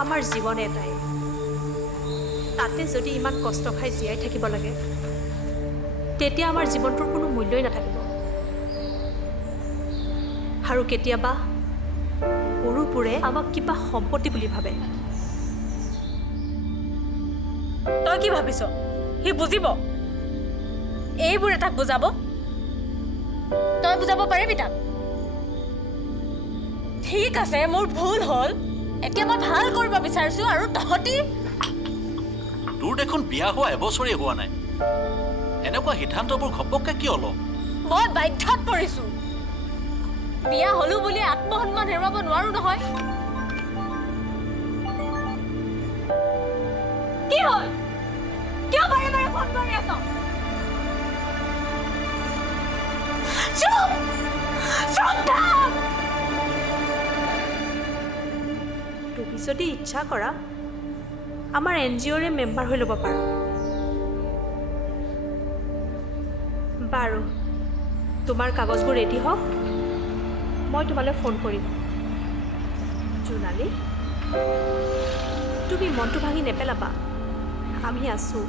আমাৰ জীৱন এটাই তাতে যদি ইমান কষ্ট খাই জীয়াই থাকিব লাগে তেতিয়া আমাৰ জীৱনটোৰ কোনো মূল্যই নাথাকিব আৰু কেতিয়াবা পুৰুষবোৰে আমাক কিবা সম্পত্তি বুলি ভাবে তই কি ভাবিছ সি বুজিব এইবোৰে তাক বুজাব তই বুজাব পাৰিবি তাক ঠিক আছে মোৰ ভুল হ'ল এতিয়া মই ভাল কৰিব বিচাৰিছো আৰু তহঁতি তোৰ দেখোন বিয়া হোৱা এবছৰেই হোৱা নাই এনেকুৱা সিদ্ধান্তবোৰ ঘপককৈ কিয় ল মই বাধ্যত পৰিছো বিয়া হলো বুলি আত্মসন্মান হেৰুৱাব নোৱাৰো নহয় কি হ'ল কিয় বাৰে বাৰে ফোন কৰি আছ চুপ চুপ থাক তুমি যদি ইচ্ছা কৰা আমাৰ NGOৰে মেম্বাৰ হৈ ল'ব পাৰোঁ বাৰু তোমাৰ কাগজবোৰ ৰেডি হওক মই তোমালৈ ফোন কৰিম জোনালী তুমি মনটো ভাঙি নেপেলাবা আমি আছোঁ